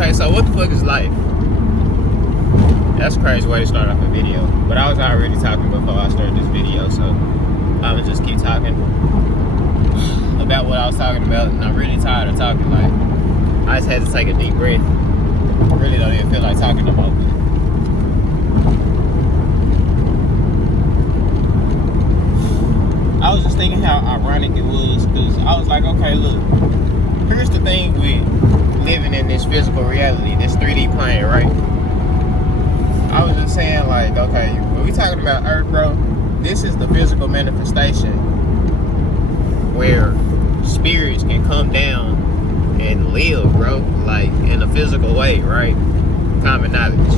Okay, so what the fuck is life? That's a crazy way to start off a video. But I was already talking before I started this video, so I'm gonna just keep talking about what I was talking about. And I'm really tired of talking. Like, I just had to take a deep breath. I really don't even feel like talking no more. I was just thinking how ironic it was, because I was like, okay, look, here's the thing with living in this physical reality, this 3D plane, right? I was just saying, like, okay, when we talking about Earth, bro, this is the physical manifestation where spirits can come down and live, bro, like, in a physical way, right? Common knowledge.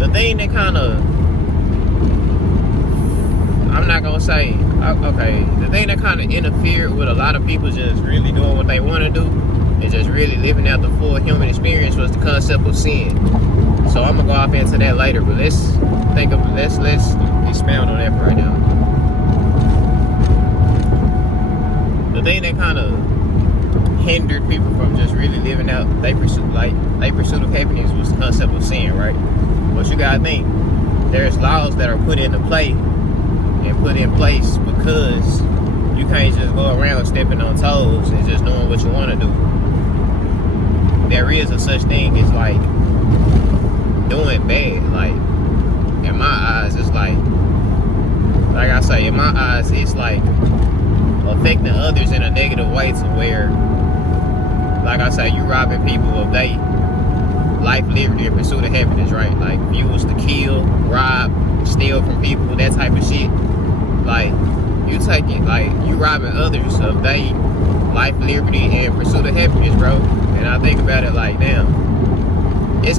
The thing that kind of, I'm not gonna say, okay, the thing that kind of interfered with a lot of people just really doing what they want to do and just really living out the full human experience was the concept of sin. So I'm gonna go off into that later, but let's expound on that for right now. The thing that kind of hindered people from just really living out their pursuit of happiness was the concept of sin, right? But you gotta think, there's laws that are put into play and put in place because you can't just go around stepping on toes and just doing what you want to do. There is a such thing as like doing bad. Like, in my eyes, it's like I say, in my eyes, it's like affecting others in a negative way to where, like I say, you robbing people of their life, liberty, and pursuit of happiness, right? Like, if you was to kill, rob, steal from people, that type of shit, like, you taking, like, you robbing others of their life, liberty, and pursuit of happiness, bro. And I think about it like, damn, it's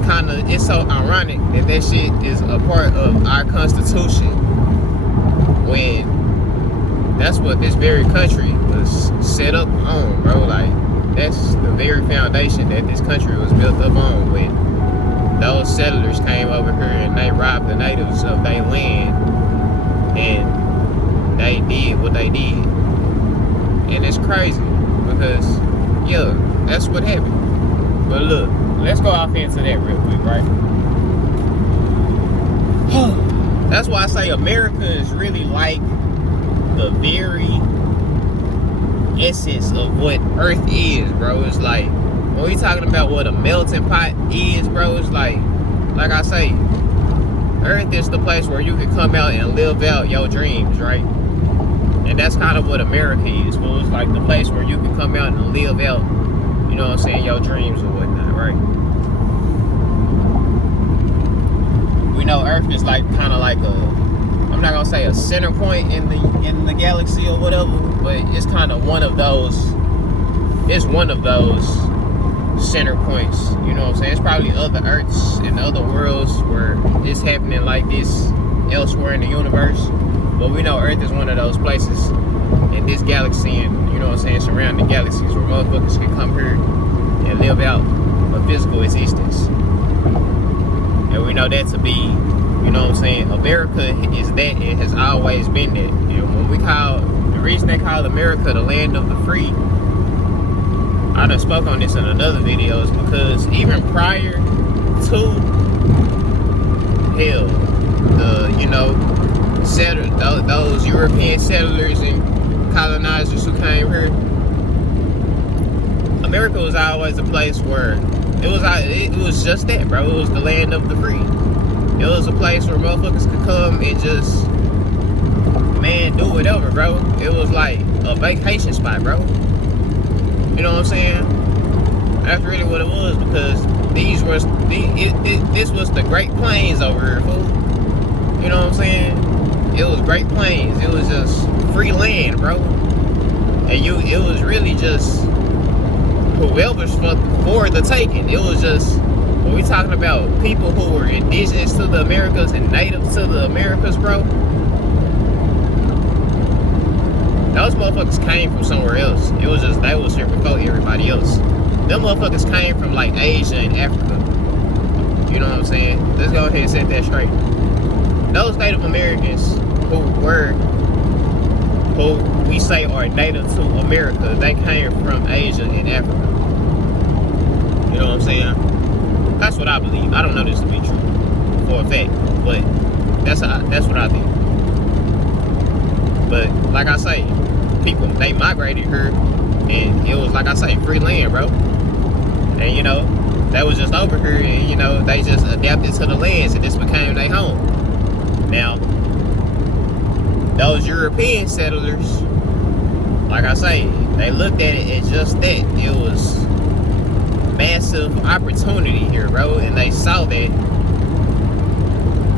so ironic that shit is a part of our Constitution when that's what this very country was set up on, bro. Like, that's the very foundation that this country was built up on when those settlers came over here and they robbed the natives of their land and they did what they did. And it's crazy because, yeah, that's what happened. But look, let's go off into that real quick, right? That's why I say America is really like the very essence of what Earth is, bro. It's like, when we talking about what a melting pot is, bro, it's like I say, Earth is the place where you can come out and live out your dreams, right? And that's kind of what America is. Well, it's like the place where you can come out and live out, you know what I'm saying, your dreams or whatnot, right? We know Earth is like kind of like I'm not gonna say a center point in the galaxy or whatever, but it's kind of one of those. It's one of those center points. You know what I'm saying? It's probably other Earths and other worlds where it's happening like this elsewhere in the universe, but we know Earth is one of those places in this galaxy, and you know what I'm saying, surrounding galaxies where motherfuckers can come here and live out a physical existence. And we know that to be, you know what I'm saying, America is that. It has always been that. You know, when the reason they call America the land of the free, I done spoke on this in another video, is because even prior to hell, those European settlers and colonizers who came here, America was always a place where it was just that, bro. It was the land of the free. It was a place where motherfuckers could come and just, man, do whatever, bro. It was like a vacation spot, bro. You know what I'm saying? That's really what it was, because this was the Great Plains over here, fool. You know what I'm saying? It was Great Plains. It was just free land, bro. And it was really just whoever's for the taking. It was just, when we talking about people who were indigenous to the Americas and native to the Americas, bro, those motherfuckers came from somewhere else. It was just, they was here before everybody else. Them motherfuckers came from like Asia and Africa. You know what I'm saying? Let's go ahead and set that straight. Those Native Americans who we say are native to America, they came from Asia and Africa. You know what I'm saying? That's what I believe. I don't know this to be true for a fact, but that's what I think. But like I say, people, they migrated here, and it was, like I say, free land, bro. And you know, they was just over here, and you know, they just adapted to the lands, and this became their home. Now, those European settlers, like I say, they looked at it as just that. It was massive opportunity here, bro, and they saw that,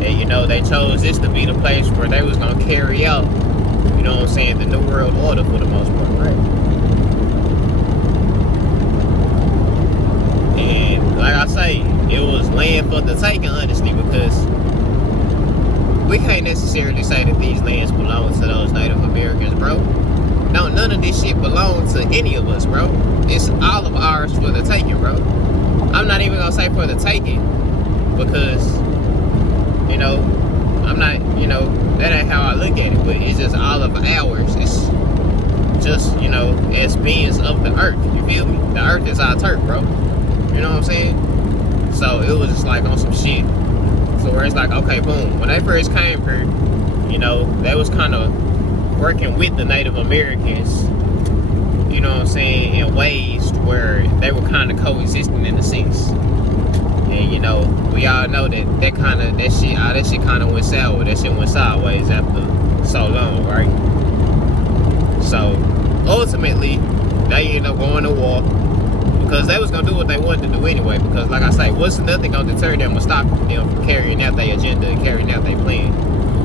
and you know, they chose this to be the place where they was gonna carry out, you know what I'm saying, the New World Order for the most part, right? And like I say, it was land for the taking, honestly, because we can't necessarily say that these lands belong to those Native Americans, bro. No, none of this shit belongs to any of us, bro. It's all of ours for the taking, bro. I'm not even gonna say for the taking, because, you know, I'm not, you know, that ain't how I look at it, but it's just all of ours. It's just, you know, as beings of the earth, you feel me? The earth is our turf, bro. You know what I'm saying? So it was just like on some shit. So where it's like, okay, boom. When they first came here, you know, they was kind of working with the Native Americans, you know what I'm saying, in ways where they were kind of coexisting in a sense. And you know, we all know that that shit kind of went sour. That shit went sideways after so long, right? So ultimately, they ended up going to war, because they was gonna do what they wanted to do anyway. Because like I say, wasn't nothing gonna deter them or stop them from carrying out their agenda and carrying out their plan.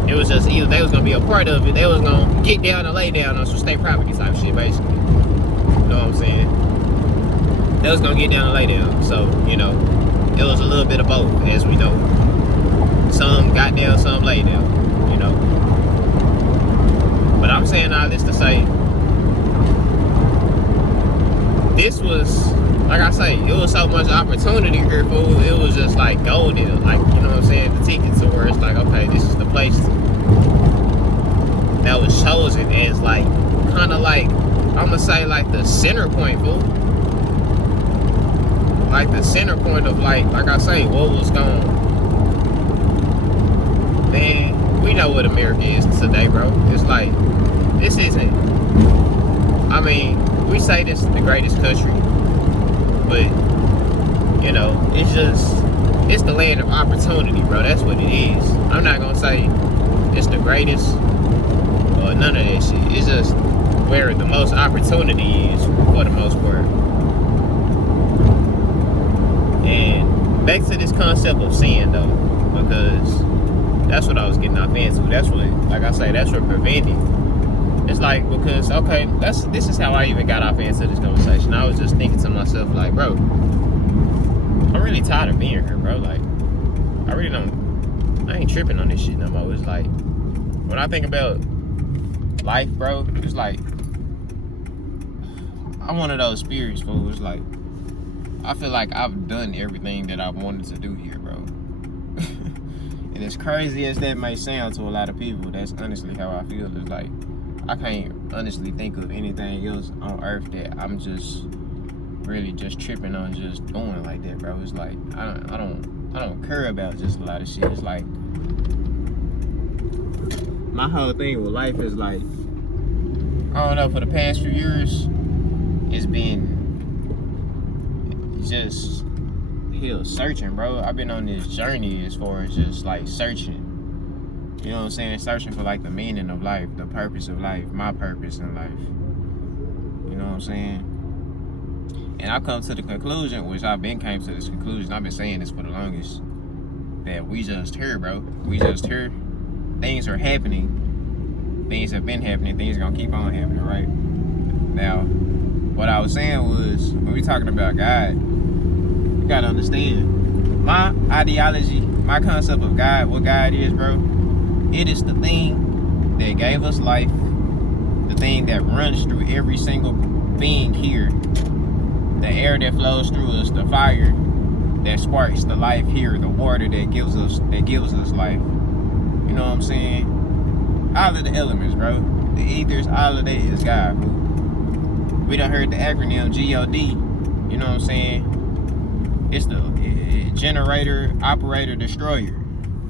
It was just either they was gonna be a part of it, they was gonna get down and lay down on some state property type shit, basically. You know what I'm saying? They was gonna get down and lay down. So, you know, it was a little bit of both, as we know. Some got down, some laid down, you know. But I'm saying all this to say, this was, like I say, it was so much opportunity here, fool. It was just like golden, like, you know what I'm saying, the ticket to where it's like, okay, this is the place that was chosen as like, kind of like, I'm gonna say like the center point, fool. Like the center point of like I say, what was going on. Man, we know what America is today, bro. It's like, this isn't, I mean, we say this is the greatest country, but, you know, it's the land of opportunity, bro. That's what it is. I'm not gonna say it's the greatest or none of that shit. It's just where the most opportunity is for the most part. And back to this concept of sin, though, because that's what I was getting off into. That's what, like I say, that's what preventing. It's like, because, okay, this is how I even got off into this conversation. I was just thinking to myself, like, bro, I'm really tired of being here, bro. Like, I ain't tripping on this shit no more. It's like, when I think about life, bro, it's like, I'm one of those spirits, fool. It's like, I feel like I've done everything that I wanted to do here, bro. And as crazy as that may sound to a lot of people, that's honestly how I feel. It's like, I can't honestly think of anything else on earth that I'm just really just tripping on just doing like that, bro. It's like, I don't care about just a lot of shit. It's like, my whole thing with life is like, I don't know, for the past few years, it's been just searching, bro. I've been on this journey as far as just like searching. You know what I'm saying? Searching for like the meaning of life, the purpose of life, my purpose in life. You know what I'm saying? And I come to the conclusion, which I've been came to this conclusion, I've been saying this for the longest, that we just here, bro. We just here. Things are happening. Things have been happening. Things are gonna keep on happening, right? Now, what I was saying was, when we talking about God, you gotta understand, my ideology, my concept of God, what God is, bro, it is the thing that gave us life, the thing that runs through every single being here, the air that flows through us, the fire that sparks the life here, the water that gives us life. You know what I'm saying? All of the elements, bro. The ethers, all of that is God, bro. We done heard the acronym GOD. You know what I'm saying? It's the generator, operator, destroyer.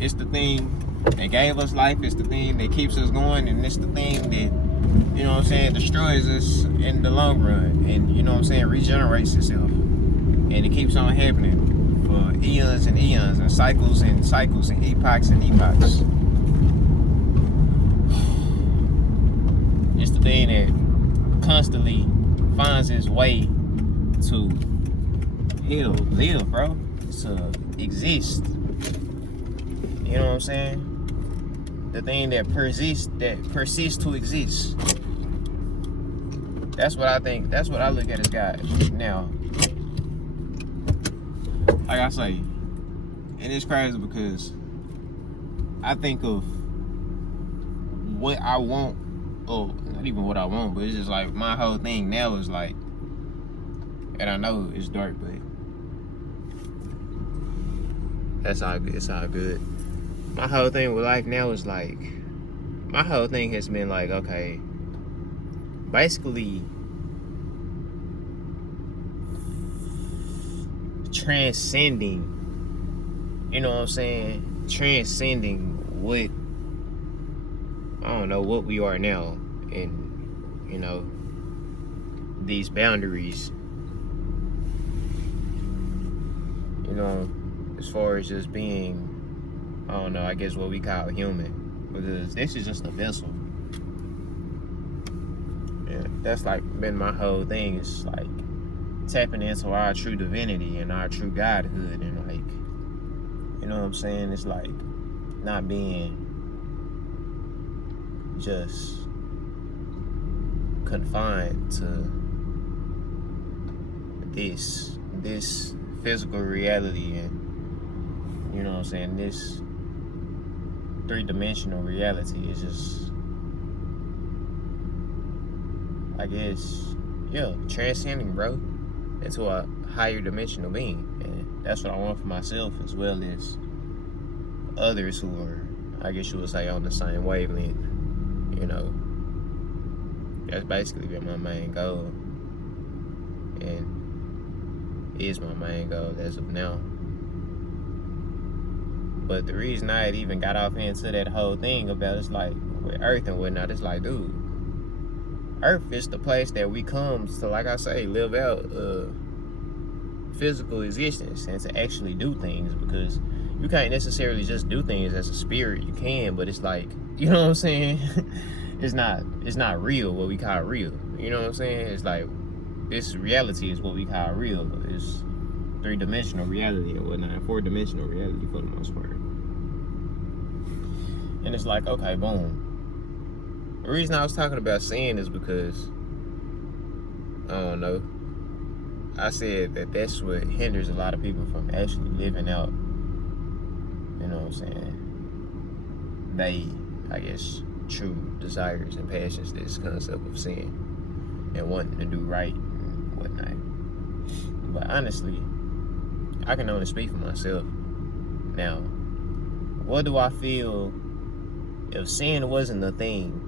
It's the thing that gave us life. It's the thing that keeps us going, and it's the thing that, you know what I'm saying, destroys us in the long run, and, you know what I'm saying, regenerates itself, and it keeps on happening for eons and eons, and cycles and cycles, and epochs and epochs. It's the thing that constantly finds its way to live, bro, to exist. You know what I'm saying? The thing that persists to exist. That's what I think. That's what I look at as God. Now, like I say, and it's crazy because I think of what I want, or not even what I want, but it's just like my whole thing now is like, and I know it's dark, but that's all good. It's all good. My whole thing with life now is like, my whole thing has been like, okay, basically transcending, you know what I'm saying? Transcending what, I don't know, what we are now, and, you know, these boundaries, you know, as far as just being, I don't know, I guess what we call human, because this is just a vessel. Yeah, that's like been my whole thing, is like tapping into our true divinity and our true godhood, and like, you know what I'm saying, it's like not being just confined to this physical reality, and, you know what I'm saying, this three-dimensional reality is just, I guess, yeah, transcending, bro, into a higher dimensional being. And that's what I want for myself, as well as others who are, I guess you would say, on the same wavelength. You know, that's basically been my main goal, and is my main goal as of now. But the reason I had even got off into that whole thing about, it's like, with Earth and whatnot, it's like, dude, Earth is the place that we come to, like I say, live out physical existence and to actually do things, because you can't necessarily just do things as a spirit. You can, but it's like, you know what I'm saying? it's not real, what we call real. You know what I'm saying? It's like, this reality is what we call real. It's three-dimensional reality and whatnot, four-dimensional reality for the most part. And it's like, okay, boom. The reason I was talking about sin is because, I don't know, I said that that's what hinders a lot of people from actually living out, you know what I'm saying, they, I guess, true desires and passions, this concept of sin and wanting to do right and whatnot. But honestly, I can only speak for myself. Now, what do I feel if sin wasn't a thing,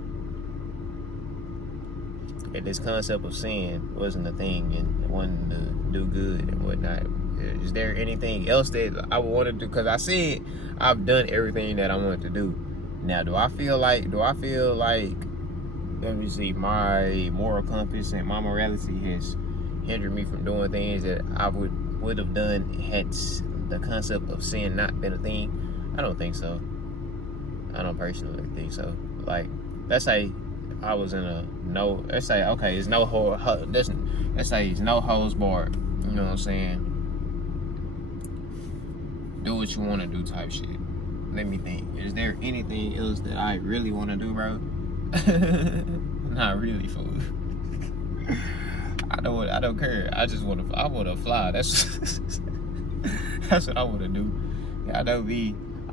if this concept of sin wasn't a thing and wanting to do good and whatnot? Is there anything else that I would want to do? Because I said I've done everything that I wanted to do. Now, do I feel like, let me see, my moral compass and my morality has hindered me from doing things that I would have done had the concept of sin not been a thing? I don't think so. I don't personally think so. Like, let's say I was in a let's say, okay, it's no let's say it's no holds barred, you know what I'm saying? Do what you want to do type shit. Let me think. Is there anything else that I really want to do, bro? Not really, fool. I don't care. I want to fly. That's that's what I want to do. Yeah, I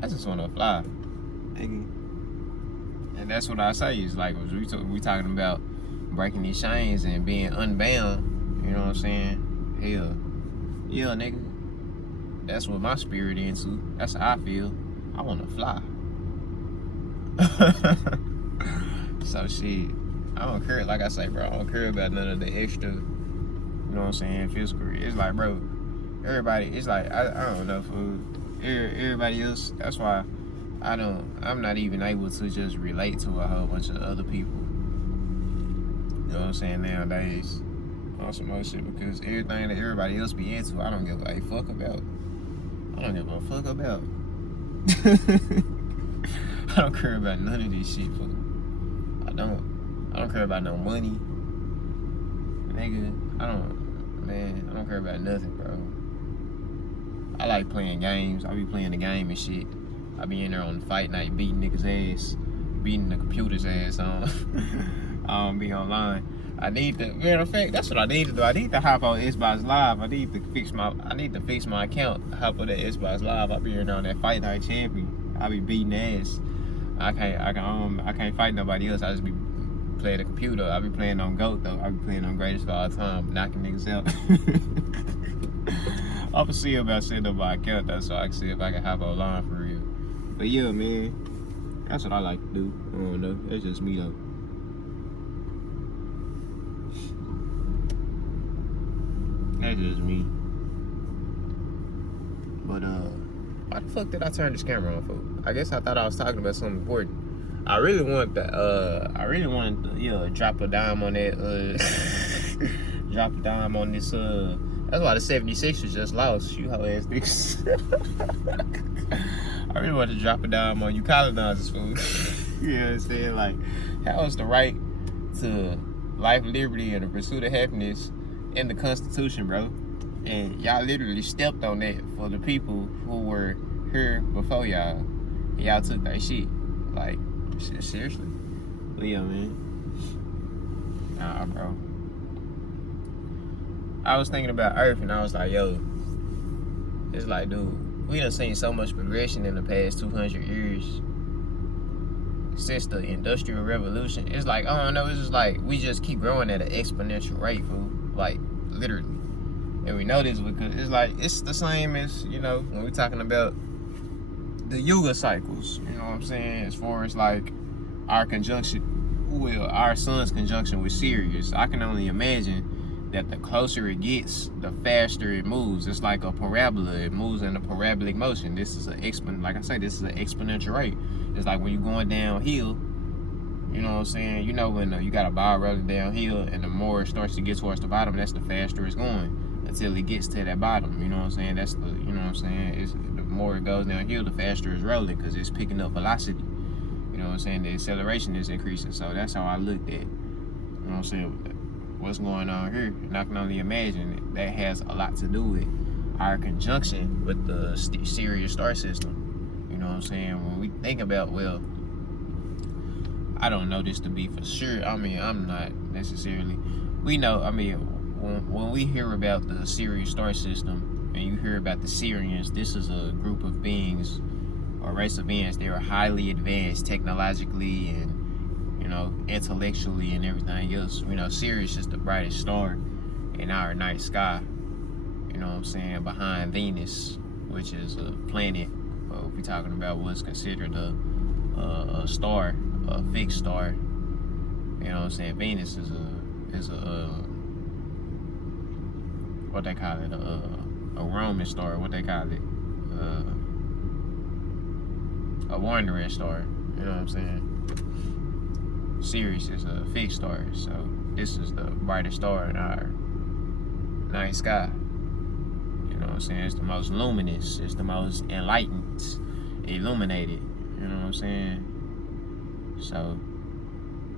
just want to fly. And that's what I say, is like, we talking about breaking these chains and being unbound, you know what I'm saying? Hell, yeah, nigga. That's what my spirit into. That's how I feel. I want to fly. So shit, I don't care. Like I say, bro, I don't care about none of the extra, you know what I'm saying, physical. It's like, bro, Everybody, it's like I don't know, food. Everybody else. That's why I'm not even able to just relate to a whole bunch of other people. You know what I'm saying, nowadays on some other shit, because everything that everybody else be into, I don't give a fuck about. I don't give a fuck about. I don't care about none of this shit, fool. I don't care about no money. Nigga, I don't care about nothing, bro. I like playing games. I be playing the game and shit. I be in there on the fight night beating niggas' ass, beating the computer's ass on. I don't be online. I need to, matter of fact, that's what I need to do. I need to hop on Xbox Live. I need to fix my account. Hop on that Xbox Live. I be in there on that fight night champion. I be beating ass. I can't fight nobody else. I just be playing the computer. I be playing on GOAT though. I be playing on Greatest of All Time, knocking niggas out. I'm gonna see about setting up my account though, so I can see if I can hop online for real. But yeah, man, that's what I like to do. I don't know. That's just me though. That's just me. But why the fuck did I turn this camera on for? I guess I thought I was talking about something important. I really wanted to drop a dime on that drop a dime on this that's why the 76ers just lost, you hoe ass niggas. I really wanted to drop a dime on you colonizers, fool. You know what I'm saying? Like, how is the right to life, liberty, and the pursuit of happiness in the Constitution, bro? And y'all literally stepped on that for the people who were here before y'all. And y'all took that shit. Like, seriously? But yeah, man. Nah, bro. I was thinking about Earth and I was like, yo, it's like, dude, we done seen so much progression in the past 200 years since the Industrial Revolution. It's like, I don't know, it's just like, we just keep growing at an exponential rate, fool. Like, literally. And we know this because it's like, it's the same as, you know, when we're talking about the Yuga cycles, you know what I'm saying? As far as like our sun's conjunction with Sirius, I can only imagine that the closer it gets, the faster it moves. It's like a parabola. It moves in a parabolic motion. This is like I say, this is an exponential rate. It's like when you're going downhill, you know what I'm saying? You know when you got a ball rolling downhill and the more it starts to get towards the bottom, that's the faster it's going until it gets to that bottom. You know what I'm saying? That's the, you know what I'm saying? The more it goes downhill, the faster it's rolling because it's picking up velocity. You know what I'm saying? The acceleration is increasing. So that's how I looked at it. You know what I'm saying? What's going on here, and I can only imagine that has a lot to do with our conjunction with the Sirius star system. You know what I'm saying? When we think about, well, I don't know this to be for sure. I mean, I'm not necessarily. We know, I mean, when we hear about the Sirius star system and you hear about the Sirians, this is a group of beings or race of beings. They are highly advanced technologically and, you know, intellectually and everything else. You know, Sirius is the brightest star in our night sky. You know what I'm saying? Behind Venus, which is a planet. If we're talking about what's considered a star, a fixed star. You know what I'm saying? Venus is a what they call it? A Roman star. What they call it? A wandering star. You know what I'm saying? Sirius is a fixed star, so this is the brightest star in our night sky. You know what I'm saying? It's the most luminous, it's the most enlightened, illuminated. You know what I'm saying? So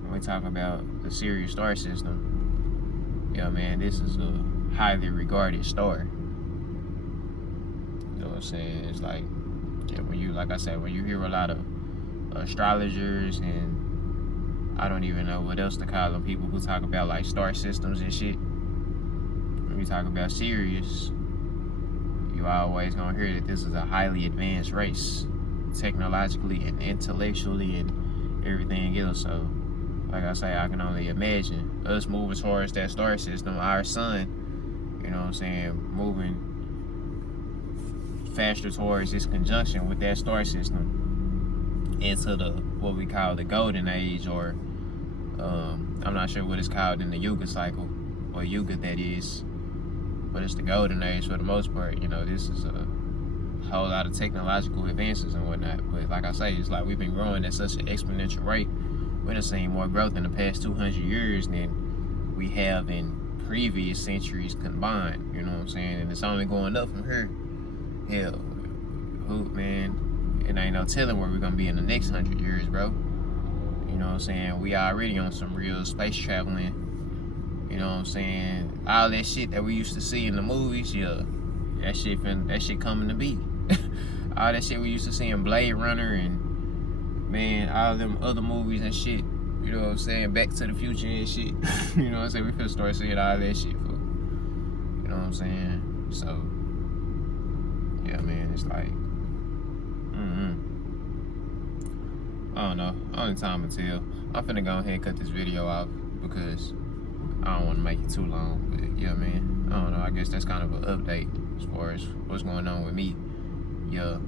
when we talk about the Sirius star system, yeah, man, this is a highly regarded star. You know what I'm saying? It's like, yeah, when you, like I said, when you hear a lot of astrologers and I don't even know what else to call them, people who talk about like star systems and shit. When we talk about Sirius, you always gonna hear that this is a highly advanced race, technologically and intellectually and everything else. So, like I say, I can only imagine us moving towards that star system, our sun, you know what I'm saying, moving faster towards this conjunction with that star system into the what we call the golden age, or I'm not sure what it's called in the Yuga cycle, or Yuga that is. but it's the golden age for the most part. You know, this is a whole lot of technological advances and whatnot. But like I say, it's like we've been growing at such an exponential rate. We've seen more growth in the past 200 years than we have in previous centuries combined. You know what I'm saying? And it's only going up from here. Hell, man, it ain't no telling where we're gonna be in the next 100 years, bro. You know what I'm saying? We already on some real space traveling. You know what I'm saying? All that shit that we used to see in the movies, yeah, that shit coming to be. All that shit we used to see in Blade Runner and, man, all them other movies and shit. You know what I'm saying? Back to the Future and shit. You know what I'm saying? We finna start seeing all that shit, fool. You know what I'm saying? So, yeah, man, it's like, I don't know. Only time will tell. I'm finna go ahead and cut this video off because I don't want to make it too long. But, yeah, man, I don't know. I guess that's kind of an update as far as what's going on with me. Yeah.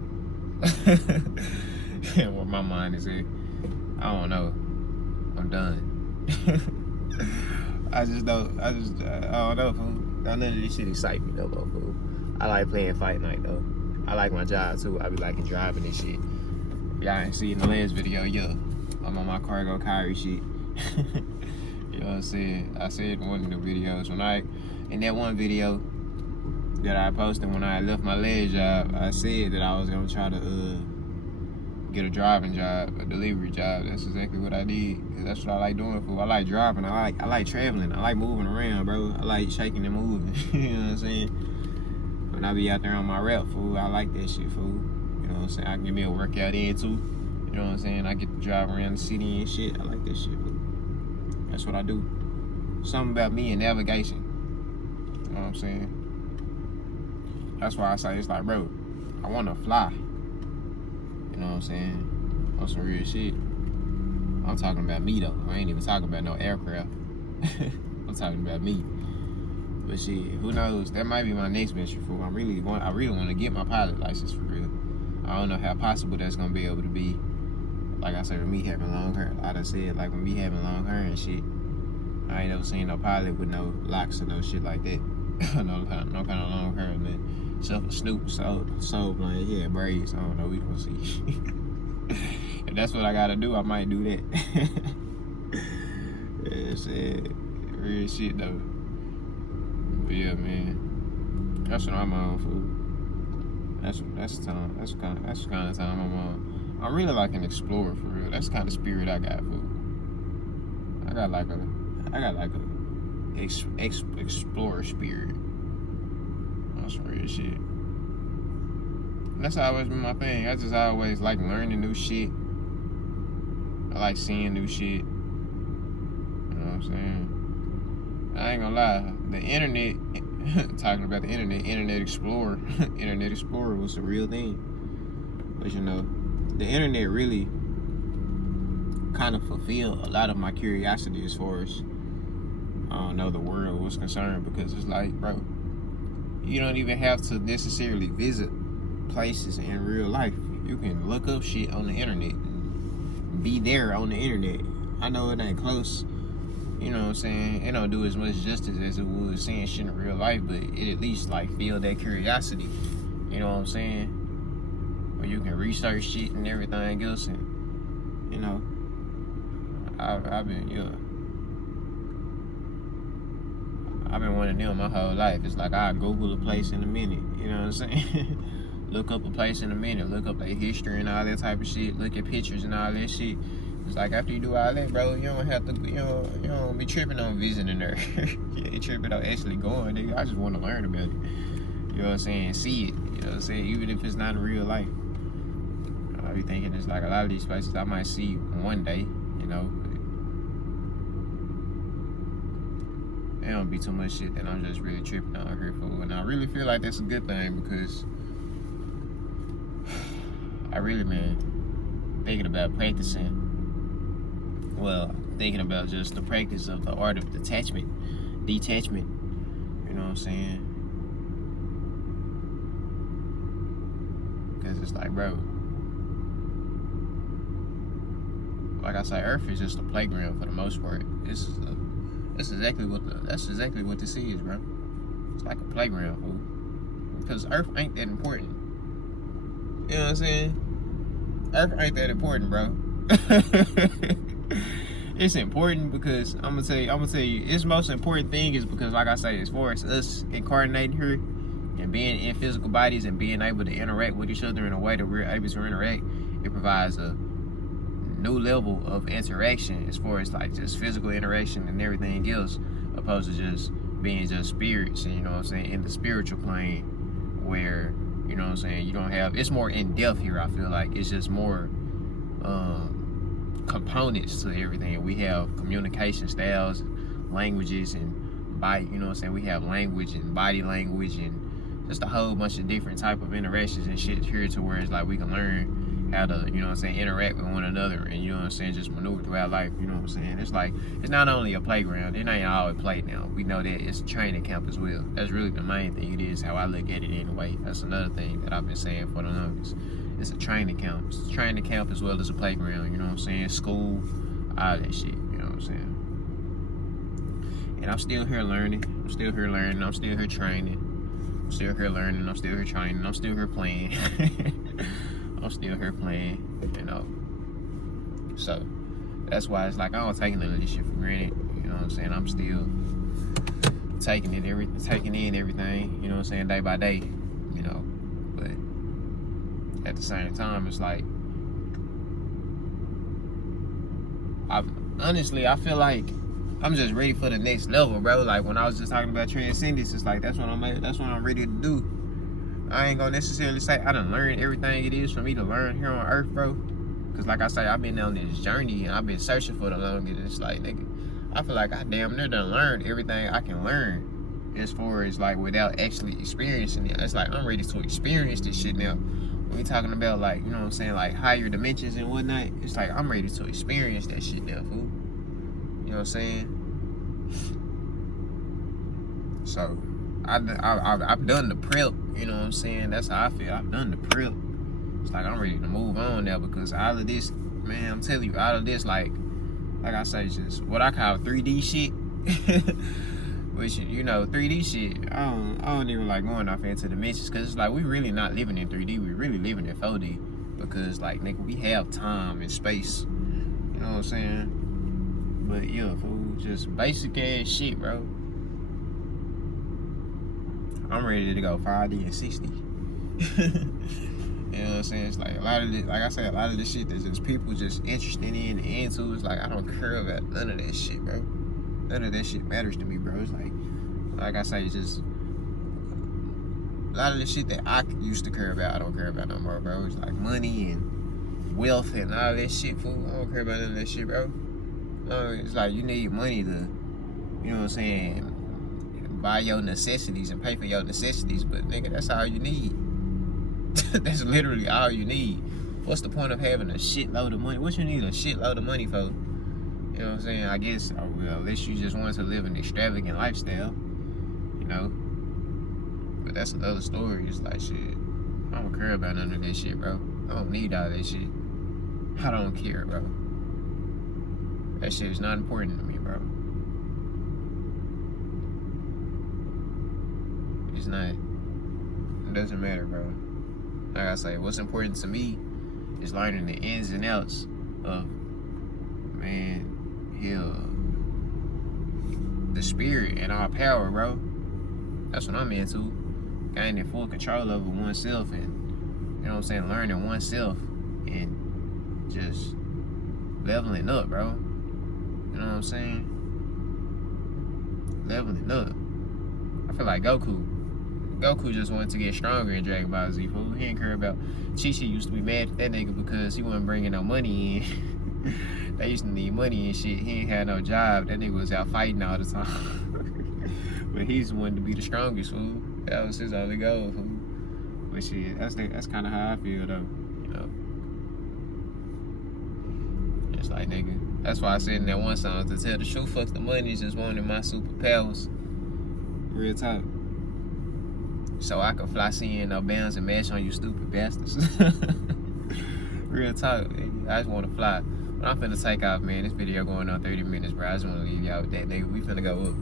Where my mind is at. I don't know. I'm done. I don't know, fool. None of this shit excite me no more, fool. I like playing Fight Night, though. I like my job, too. I be liking driving and shit. Y'all ain't see in the last video, yeah. I'm on my cargo Kyrie shit. You know what I'm saying? I said in one of the videos, in that one video that I posted when I left my last job, I said that I was gonna try to get a driving job, a delivery job. That's exactly what I did. Cause that's what I like doing, fool. I like driving. I like traveling. I like moving around, bro. I like shaking and moving. You know what I'm saying? When I be out there on my rep, fool, I like that shit, fool. You know what I'm saying? I can get me a workout in too. You know what I'm saying? I get to drive around the city and shit. I like that shit, fool. That's what I do. Something about me and navigation. You know what I'm saying? That's why I say it's like, bro, I wanna fly. You know what I'm saying? On some real shit. I'm talking about me though. I ain't even talking about no aircraft. I'm talking about me. But shit, who knows? That might be my next venture, fool. I really want to get my pilot license for real. I don't know how possible that's gonna be able to be. Like I said, with me having long hair, like I said, like with me having long hair and shit, I ain't never seen no pilot with no locks or no shit like that. no kind of long hair, man. Except for Snoop, so blind, yeah, braids. I don't know, we gonna see. If that's what I gotta do, I might do that. Yeah, shit, real shit though. But yeah, man, that's what I'm on, fool. That's the time. That's the kind of time I'm on. I'm really like an explorer for real. That's the kind of spirit I got, fool. I got like a explorer spirit. That's real shit. That's always been my thing. I just always like learning new shit. I like seeing new shit. You know what I'm saying? I ain't gonna lie. The internet, talking about the Internet Explorer, Internet Explorer was the real thing. But you know, the internet really kind of fulfilled a lot of my curiosity as far as, I don't know, the world was concerned, because it's like, bro, you don't even have to necessarily visit places in real life. You can look up shit on the internet and be there on the internet. I know it ain't close, you know what I'm saying? It don't do as much justice as it would seeing shit in real life, but it at least like feel that curiosity. You know what I'm saying? Where you can research shit and everything else, and you know, I've been wanting them my whole life. It's like I Google a place in a minute, you know what I'm saying? Look up a place in a minute, look up their history and all that type of shit, look at pictures and all that shit. It's like after you do all that, bro, you don't have to, you don't be tripping on visiting there. You ain't tripping on actually going, nigga. I just want to learn about it. You know what I'm saying? See it. You know what I'm saying? Even if it's not in real life. I be thinking it's like a lot of these places I might see one day, you know. There don't be too much shit that I'm just really tripping on here for. And I really feel like that's a good thing, because I really been thinking about practicing. Well, thinking about just the practice of the art of detachment. You know what I'm saying? Because it's like, bro, like I say, Earth is just a playground for the most part. That's exactly what this is, bro. It's like a playground, fool. Because Earth ain't that important. You know what I'm saying? Earth ain't that important, bro. It's important because I'm gonna tell you, its most important thing is because, like I say, as far as us incarnating here and being in physical bodies and being able to interact with each other in a way that we're able to interact, it provides a new level of interaction as far as like just physical interaction and everything else, opposed to just being just spirits, and you know what I'm saying, in the spiritual plane where, you know what I'm saying, you don't have, it's more in depth here. I feel like it's just more components to everything. We have communication styles, languages, and body, you know what I'm saying, we have language and body language and just a whole bunch of different type of interactions and shit here, to where it's like we can learn how to, you know what I'm saying, interact with one another, and you know what I'm saying, just maneuver throughout life. You know what I'm saying, it's like, it's not only a playground, it ain't always play now. We know that it's a training camp as well. That's really the main thing. It is how I look at it anyway. That's another thing that I've been saying for the longest. It's a training camp. It's a training camp as well as a playground, you know what I'm saying, school, all that shit, you know what I'm saying. And I'm still here learning, I'm still here learning, I'm still here training, I'm still here learning, I'm still here training, I'm still here playing. I'm still here playing, you know. So that's why it's like I don't take none of this shit for granted. You know what I'm saying? I'm still taking in everything, you know what I'm saying, day by day, you know. But at the same time, it's like, honestly, I feel like I'm just ready for the next level, bro. Like when I was just talking about transcendence, it's like that's what I'm ready to do. I ain't gonna necessarily say I done learned everything it is for me to learn here on Earth, bro. Cause like I say, I've been on this journey and I've been searching for the longest. It's like, nigga, I feel like I damn near done learned everything I can learn, as far as like without actually experiencing it. It's like I'm ready to experience this shit now. When we talking about, like, you know what I'm saying, like higher dimensions and whatnot, it's like I'm ready to experience that shit now, fool. You know what I'm saying? So I've done the prep, you know what I'm saying? That's how I feel. I've done the prep. It's like I'm ready to move on now, because all of this, man, I'm telling you, all of this, like I say, just what I call 3D shit. Which, you know, 3D shit, I don't even like going off into dimensions, because it's like we really not living in 3D, we really living in 4D, because like, nigga, we have time and space, you know what I'm saying? But yeah, fool, just basic ass shit, bro. I'm ready to go 5D and 60. You know what I'm saying? It's like a lot of this, like I said, a lot of this shit that's just people just interested in and into. It's like I don't care about none of that shit, bro. None of that shit matters to me, bro. It's like I say, it's just a lot of the shit that I used to care about, I don't care about no more, bro. It's like money and wealth and all that shit, fool. I don't care about none of that shit, bro. It's like you need money to, you know what I'm saying, buy your necessities and pay for your necessities, but nigga, that's all you need. That's literally all you need. What's the point of having a shitload of money? What you need a shitload of money for? You know what I'm saying? I guess, well, unless you just want to live an extravagant lifestyle, you know. But that's another story. It's like, shit, I don't care about none of that shit, bro. I don't need all that shit. I don't care, bro. That shit is not important to me, bro. It's not. It doesn't matter, bro. Like I say, what's important to me is learning the ins and outs of, man, the spirit and our power, bro. That's what I'm into. Gaining full control over oneself, and, you know what I'm saying, learning oneself and just leveling up, bro. You know what I'm saying? Leveling up. I feel like Goku just wanted to get stronger in Dragon Ball Z, fool. He didn't care about... Chi-Chi used to be mad at that nigga because he wasn't bringing no money in. They used to need money and shit. He ain't had no job. That nigga was out fighting all the time. But he just wanted to be the strongest, fool. That was his only goal, fool. But shit, that's kind of how I feel, though. You know? It's like, nigga. That's why I said in that one song, to tell the truth, fuck the money, is just one of my superpowers. Real talk. So I can fly seeing no bounds and mash on you stupid bastards. Real talk. I just want to fly. But I'm finna take off, man. This video going on 30 minutes, bro. I just want to leave y'all with that, nigga. We finna go up.